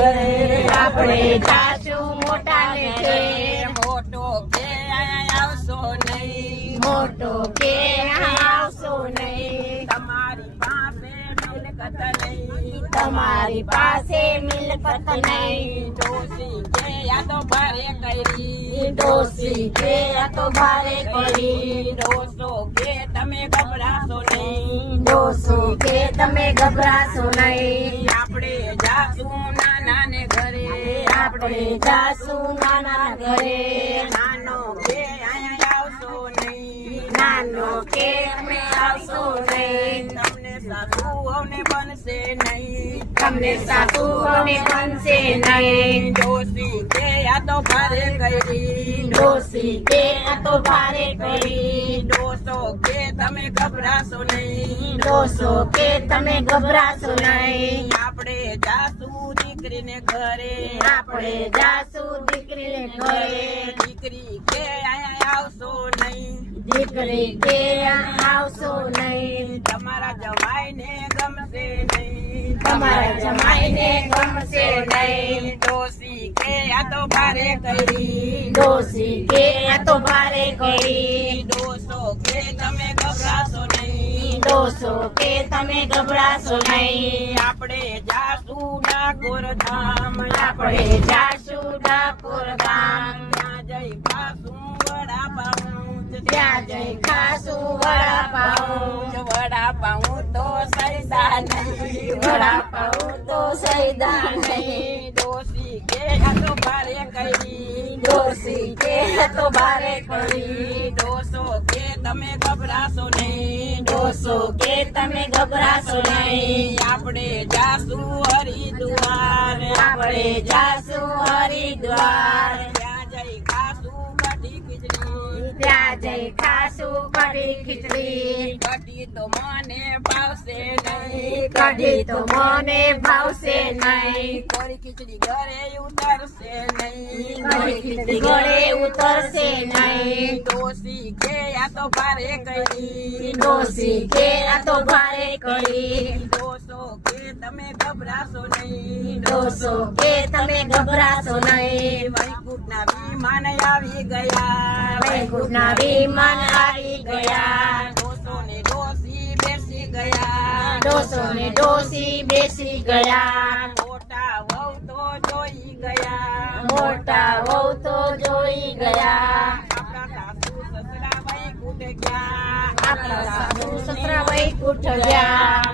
ઘરે આપણે જાશું મોટાને ઘેર મોટો કે અહીંયા આવશો નહીં મોટો કે આવશો નહીં તમારી પાસે મિલકત નહીં તમારી પાસે મિલકત નહીં ડોસી કે આ તો ભારે કરી ડોસી કે આ તો ભારે કરી ડોસો કે તમે ગભરાશો નહીં ડોસો કે તમે ગભરાશો નહીં આપણે જાશું નાના ને ઘરે આપણે જાશું નાના ઘરે નાનો કે અહીંયા આવશો નહીં નાનો કે અમે આવશો નહીં તમને સાસુઓને બનશે નહીં તમને સાસુઓને બનશે નહીં ડોસી કે આ તો ભારે કરી ડોસી કે આ તો ભારે કરી ડોસો કે તમે ગભરાશો નહીં ડોસો કે તમે ગભરાશો નહીં આપણે જાશું દીકરીને ઘરે આપણે જાશું દીકરીને ઘરે દીકરી કે અહીંયા આવશો નહીં દીકરી કે આવશો નહીં તમારા જમાઈને ગમશે નહીં તમારા જમાઈને ગમશે નહીં ડોસી કે આ તો ભારે કરી ડોસી કે આ તો ભારે કરી ડોસો કે તમે ગભરાશો નહીં ડોસો કે તમે ગભરાશો નહીં આપણે જાશું ડાકોર ધામ આપણે જાશું ડાકોર ગામ ત્યાં જઈ ખાશું વડાપાઉં ત્યાં જઈ ખાશું વડાપાઉં વડાપાઉં તો સૈદા નહીં વડાપાઉં તો સૈદા નહીં ડોસી કે આ તો ભારે કરી ડોસી કે આ તો ભારે કરી ડોસો કે તમે ગભરાશો નહીં ડોસો કે તમે ગભરાશો નહીં આપણે જાશું હરિદ્વાર આપણે જાશું હરિદ્વાર ત્યાં જઈ ખાશું કઢી ખીચડી ત્યાં જઈ ખાશું કઢી ખીચડી કઢી તો મને ભાવશે નહીં કઢી તો મને ભાવશે નહીં કોરી ખીચડી ઘરે ઉતરશે નહીં કઢી ખીચડી ગળે ઉતરશે નહીં ડોસી કે આ તો ભારે કરી ડોસી કે આ તો ભારે કરી ડોસો કે તમે ગભરાશો નહીં ડોસો કે તમે ગભરાશો નહીં વૈકુંઠના વિમાન આવી ગયા વૈકુંઠના વિમાન આવી ગયા ડોસો ને ડોસી બેસી ગયા ડોસો ને ડોસી બેસી ગયા મોટા વહુ તો જોઈ ગયા મોટા વહુ તો જોઈ ગયા આપણા સાસુ સસરા વૈકુંઠ ગયા આપણા સાસુ સસરા વૈકુંઠ ગયા